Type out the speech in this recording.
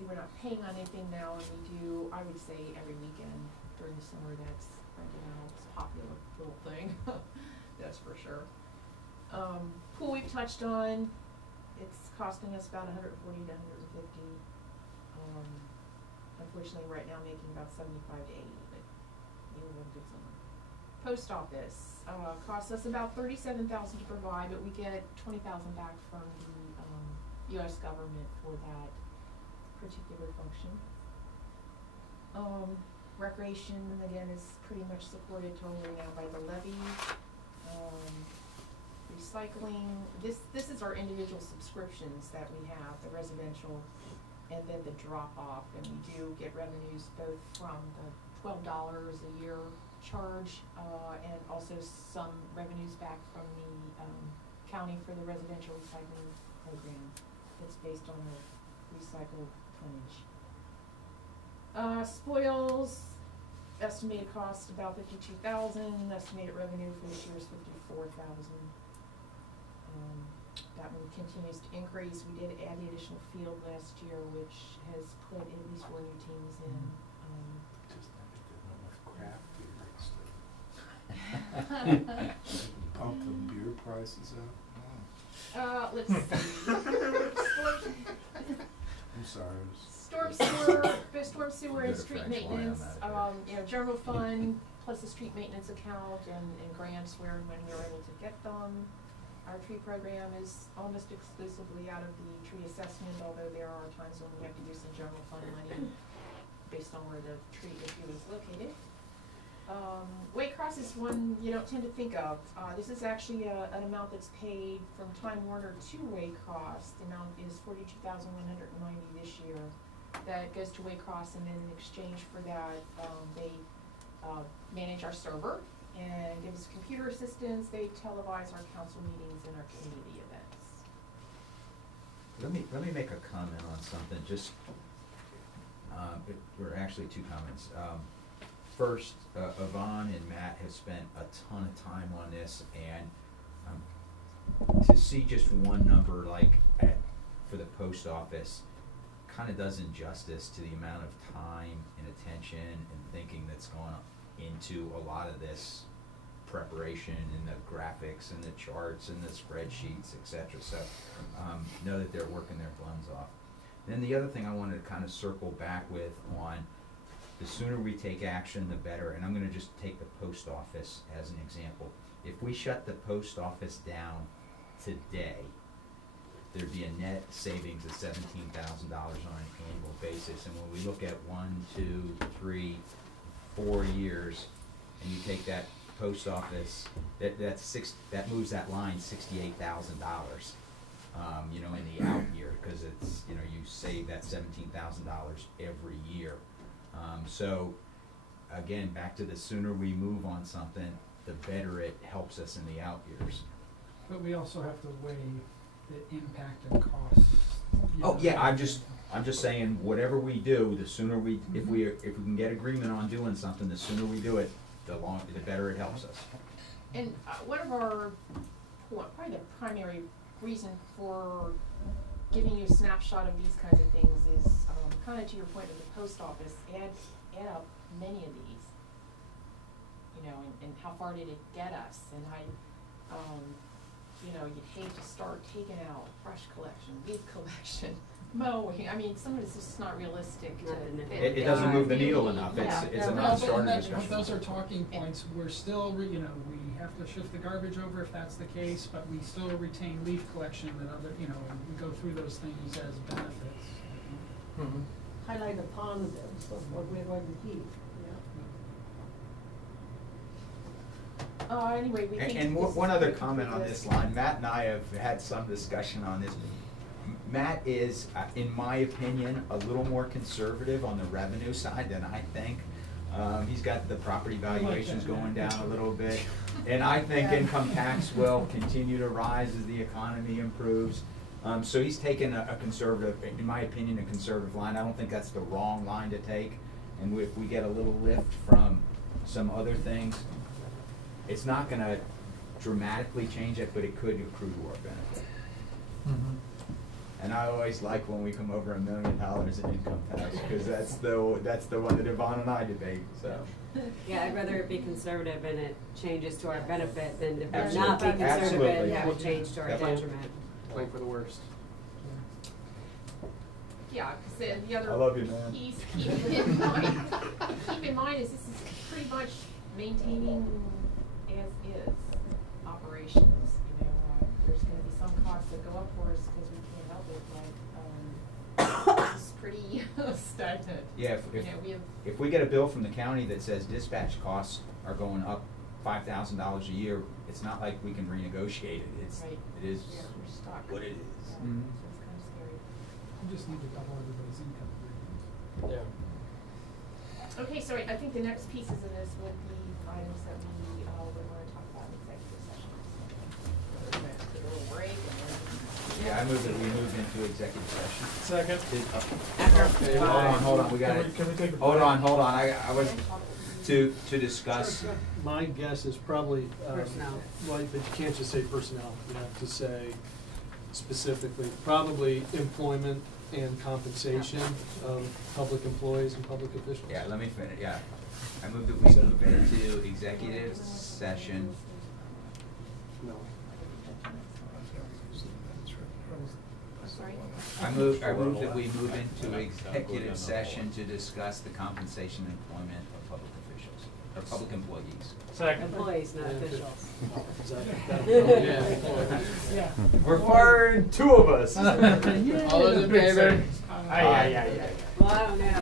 obviously we're not paying on anything now, and we do, I would say, every weekend during the summer that's rented out. It's a popular little thing, that's for sure. Pool we've touched on. It's costing us about $140 to $150. Unfortunately, right now making about $75 to $80, but maybe we'll do something. Post office costs us about $37,000 to provide, but we get $20,000 back from the U.S. government for that particular function. Recreation again is pretty much supported totally now by the levy. Recycling, this is our individual subscriptions that we have, the residential and then the drop off, and we do get revenues both from the $12 a year charge and also some revenues back from the county for the residential recycling program. It's based on the recycled tonnage. Spoils, estimated cost about $52,000, estimated revenue for this year is $54,000. That one continues to increase. We did add the additional field last year, which has put at least 4 new teams in. Just not enough craft beer stuff. Pump the beer prices up. Let's see. I'm sorry. Storm sewer and street maintenance, general fund, plus the street maintenance account and grants where and when we were able to get them. Our tree program is almost exclusively out of the tree assessment, although there are times when we have to use some general fund money based on where the tree issue is located. Waycross is one you don't tend to think of. This is actually an amount that's paid from Time Warner to Waycross. The amount is $42,190 this year. That goes to Waycross, and then in exchange for that, they manage our server and give us computer assistance. They televise our council meetings and our community events. Let me make a comment on something. Just or actually 2 comments. First, Yvonne and Matt have spent a ton of time on this, and to see just one number like for the post office kind of does injustice to the amount of time and attention and thinking that's gone into a lot of this preparation and the graphics and the charts and the spreadsheets, etc. So know that they're working their buns off. Then the other thing I wanted to kind of circle back with on the sooner we take action, the better. And I'm going to just take the post office as an example. If we shut the post office down today, there'd be a net savings of $17,000 on an annual basis. And when we look at 1, 2, 3, 4 years, and you take that post office, that moves that line $68,000. In the out year, because it's you save that $17,000 every year. So again, back to the sooner we move on something, the better it helps us in the out years. But we also have to weigh the impact and costs. Oh yeah, I'm just saying whatever we do, the sooner we if we can get agreement on doing something, the sooner we do it, the better it helps us. And one of our probably the primary reason for giving you a snapshot of these kinds of things is kind of to your point with the post office. Add up many of these, and how far did it get us? And you'd hate to start taking out brush collection, leaf collection, mowing. I mean, some of this is just not realistic. It doesn't move the needle enough. It's a non-starter discussion. Those are talking points. We're still, we have to shift the garbage over if that's the case, but we still retain leaf collection and other, and we go through those things as benefits. Mm-hmm. Highlight the positives of what we're going to keep. Anyway, we think and one other comment on this line. Matt and I have had some discussion on this. Matt is, in my opinion, a little more conservative on the revenue side than I think. He's got the property valuations going down a little bit. And I think income tax will continue to rise as the economy improves. So he's taken a conservative, in my opinion, a conservative line. I don't think that's the wrong line to take. And if we get a little lift from some other things, it's not going to dramatically change it, but it could accrue to our benefit. Mm-hmm. And I always like when we come over $1 million in income tax, because that's the one that Yvonne and I debate, so. Yeah, I'd rather it be conservative and it changes to our benefit than to Absolutely. not be conservative Absolutely. and will change to our Definitely. detriment. Plan for the worst. Yeah, because then the other I love you, man. piece keep in mind is this is pretty much maintaining as is operations. You know, there's going to be some costs that go up for us because we can't help it. Like, it's pretty stagnant. Yeah, You know, we have. if we get a bill from the county that says dispatch costs are going up $5,000 a year, it's not like we can renegotiate it. Right. It is Yeah, we're stuck. what it is. Yeah, Mhm. So it's kind of scary. You just need to double everybody's income. Yeah. Okay, so I think the next pieces of this would be items that we would want to talk about in executive session. So we're going to take a little break and then. Yeah, I move that we move into executive session. Second. Okay, hold on, we got it. Can we take a Hold break? on, I was, to discuss, My guess is probably, Personnel. well, but you can't just say personnel, you have to say specifically, probably employment and compensation of public employees and public officials. yeah, let me finish, yeah. I move that we move into executive session. No. Sorry? I move that we move into executive session to discuss the compensation and employment of public officials, or public employees. Second. Employees, not officials. Is that- Yeah. We're firing 2 of us. All those in favor? Aye. Aye. Well, I don't know.